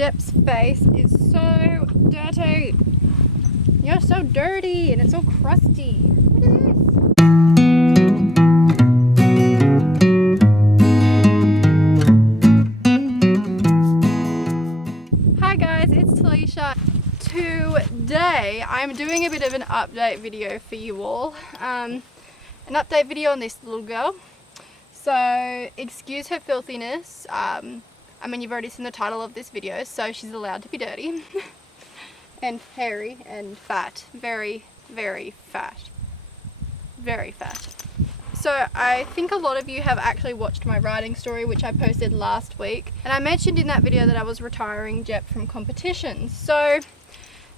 Jep's face is so dirty. You're so dirty and it's all crusty. Look at this. Hi guys, it's Talisha. Today I'm doing a bit of an update video for you all. An update video on this little girl. So excuse her filthiness. I mean, you've already seen the title of this video, so she's allowed to be dirty. And hairy and fat. Very, very fat. Very fat. So I think a lot of you have actually watched my riding story, which I posted last week. And I mentioned in that video that I was retiring Jep from competitions. So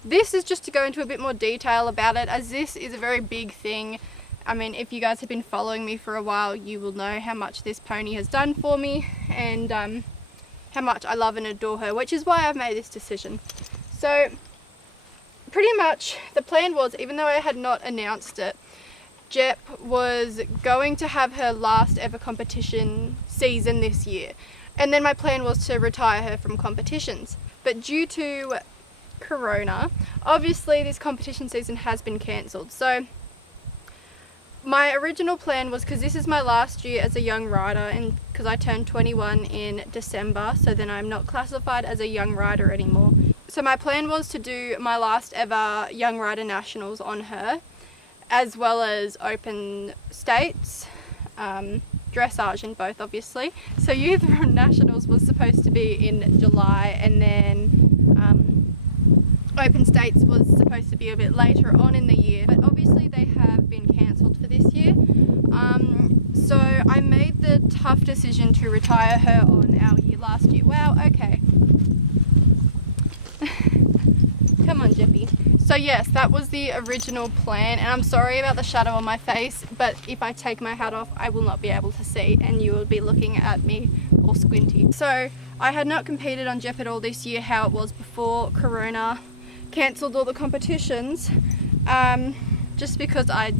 this is just to go into a bit more detail about it, as this is a very big thing. I mean, if you guys have been following me for a while, you will know how much this pony has done for me, and how much I love and adore her, which is why I've made this decision. So pretty much the plan was, even though I had not announced it, Jep was going to have her last ever competition season this year. And then my plan was to retire her from competitions. But due to Corona, obviously this competition season has been cancelled. So my original plan was, because this is my last year as a young rider, and because I turned 21 in December, so then I'm not classified as a young rider anymore. So my plan was to do my last ever Young Rider Nationals on her, as well as open states, dressage in both obviously. So Youth Nationals was supposed to be in July, and then open states was supposed to be a bit later on in the year, but obviously they have been cancelled for this year. So I made the tough decision to retire her on our year last year. Wow, okay. Come on, Jeppy. So yes, that was the original plan, and I'm sorry about the shadow on my face, but if I take my hat off, I will not be able to see, and you will be looking at me all squinty. So I had not competed on Jep at all this year, how it was before Corona cancelled all the competitions, just because I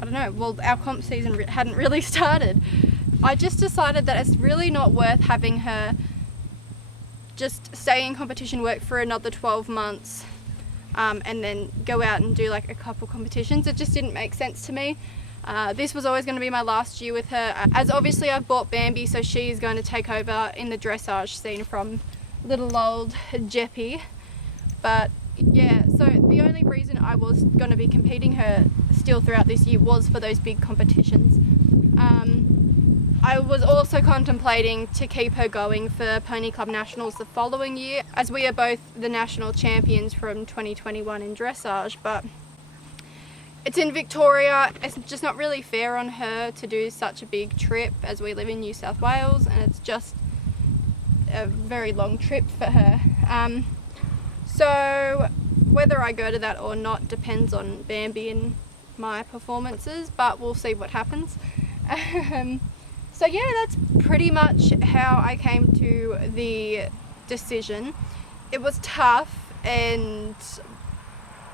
don't know, well, our comp season hadn't really started. I just decided that it's really not worth having her just stay in competition work for another 12 months and then go out and do like a couple competitions. It just didn't make sense to me. This was always going to be my last year with her, as obviously I've bought Bambi, so she's going to take over in the dressage scene from little old Jeppy. But yeah, so the only reason I was going to be competing her still throughout this year was for those big competitions. I was also contemplating to keep her going for Pony Club Nationals the following year, as we are both the national champions from 2021 in dressage, but it's in Victoria. It's just not really fair on her to do such a big trip, as we live in New South Wales, and it's just a very long trip for her. So whether I go to that or not depends on Bambi and my performances, but we'll see what happens. So yeah, that's pretty much how I came to the decision. It was tough, and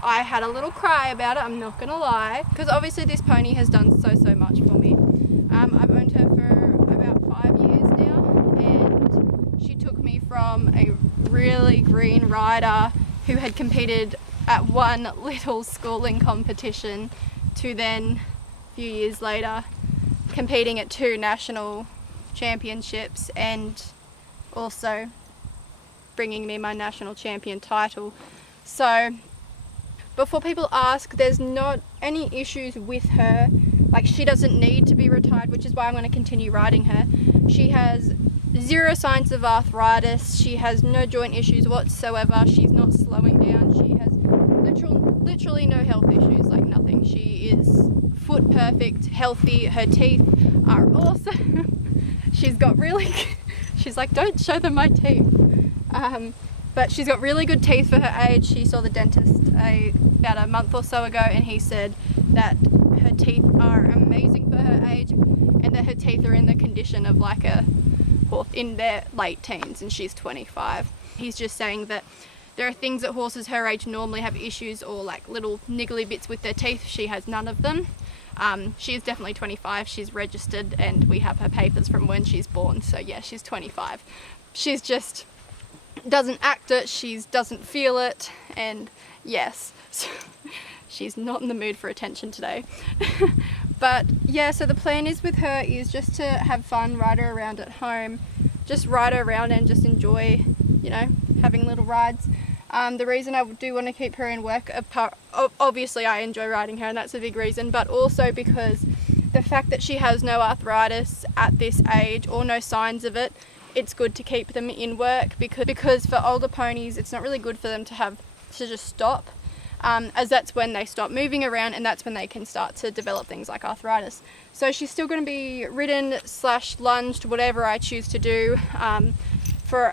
I had a little cry about it, I'm not gonna lie, because obviously this pony has done so much for me. I've owned her for about 5 years now, and she took me from a really green rider who had competed at one little schooling competition to then, a few years later, competing at 2 national championships, and also bringing me my national champion title. So before people ask, there's not any issues with her. Like, she doesn't need to be retired, which is why I'm going to continue riding her. She has 0 signs of arthritis. She has no joint issues whatsoever. She's not slowing down. She has literally no health issues, like nothing. She is foot perfect, healthy. Her teeth are awesome. She's got really, she's like, don't show them my teeth. But she's got really good teeth for her age. She saw the dentist about a month or so ago, and he said that her teeth are amazing for her age, and that her teeth are in the condition of like a horse in their late teens, and she's 25. He's just saying that there are things that horses her age normally have issues, or like little niggly bits with their teeth. She has none of them. She is definitely 25. She's registered, and we have her papers from when she's born. So yeah, she's 25. She's just doesn't act it, she doesn't feel it, and yes, so she's not in the mood for attention today. But yeah, so the plan is with her is just to have fun, ride her around at home, just ride her around and just enjoy, you know, having little rides. The reason I do want to keep her in work, obviously I enjoy riding her and that's a big reason, but also because the fact that she has no arthritis at this age or no signs of it, it's good to keep them in work because for older ponies it's not really good for them to just stop, as that's when they stop moving around and that's when they can start to develop things like arthritis. So she's still going to be ridden / lunged, whatever I choose to do, for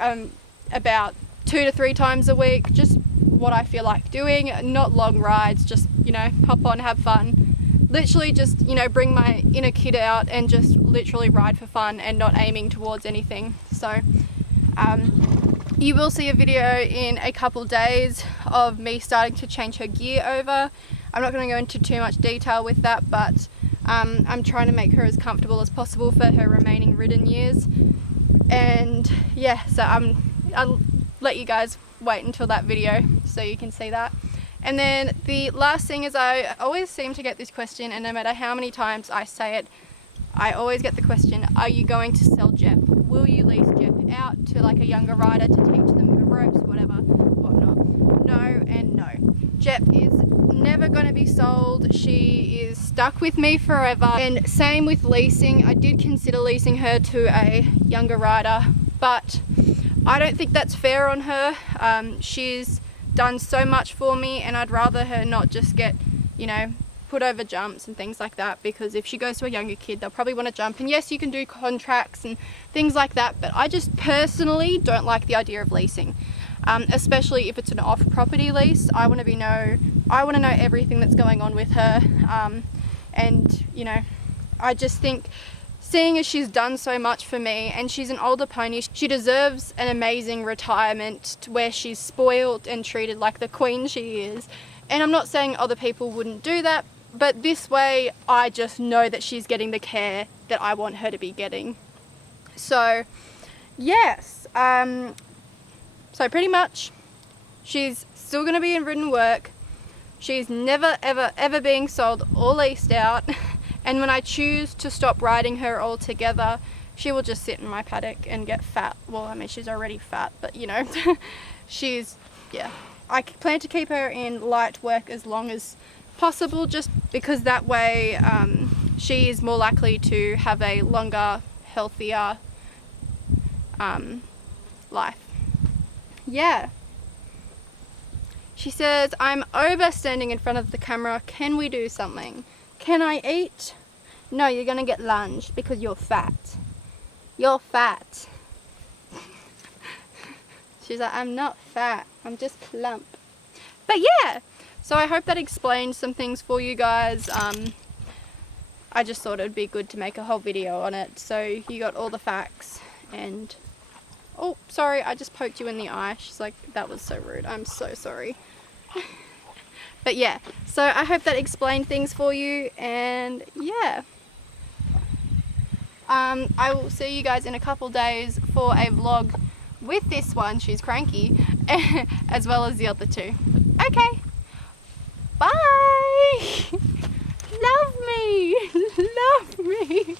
about 2 to 3 times a week, just what I feel like doing, not long rides, just, you know, hop on, have fun, literally just, you know, bring my inner kid out and just literally ride for fun and not aiming towards anything. So you will see a video in a couple days of me starting to change her gear over. I'm not going to go into too much detail with that, but I'm trying to make her as comfortable as possible for her remaining ridden years. And yeah, so I'll let you guys wait until that video so you can see that. And then the last thing is, I always seem to get this question, and no matter how many times I say it, I always get the question, are you going to sell Jep? Will you lease Jep out to like a younger rider to teach them the ropes, whatever, whatnot? No and no. Jep is never going to be sold. She is stuck with me forever. And same with leasing. I did consider leasing her to a younger rider, but I don't think that's fair on her. She's done so much for me, and I'd rather her not just get, you know, put over jumps and things like that, because if she goes to a younger kid, they'll probably want to jump. And yes, you can do contracts and things like that, but I just personally don't like the idea of leasing, especially if it's an off-property lease. I want to know everything that's going on with her, and you know, I just think, seeing as she's done so much for me and she's an older pony, she deserves an amazing retirement where she's spoiled and treated like the queen she is. And I'm not saying other people wouldn't do that, but this way I just know that she's getting the care that I want her to be getting. So yes, so pretty much she's still going to be in ridden work. She's never ever being sold or leased out. And when I choose to stop riding her altogether, she will just sit in my paddock and get fat. Well, I mean, she's already fat, but you know, yeah. I plan to keep her in light work as long as possible, just because that way she is more likely to have a longer, healthier life. Yeah. She says, I'm over standing in front of the camera. Can we do something? Can I eat? No, you're going to get lunged because you're fat. You're fat. She's like, I'm not fat. I'm just plump. But yeah, so I hope that explained some things for you guys. I just thought it would be good to make a whole video on it, so you got all the facts. And oh, sorry, I just poked you in the eye. She's like, that was so rude. I'm so sorry. But yeah, so I hope that explained things for you, and yeah. I will see you guys in a couple days for a vlog with this one, she's cranky, as well as the other two. Okay, bye! Love me! Love me!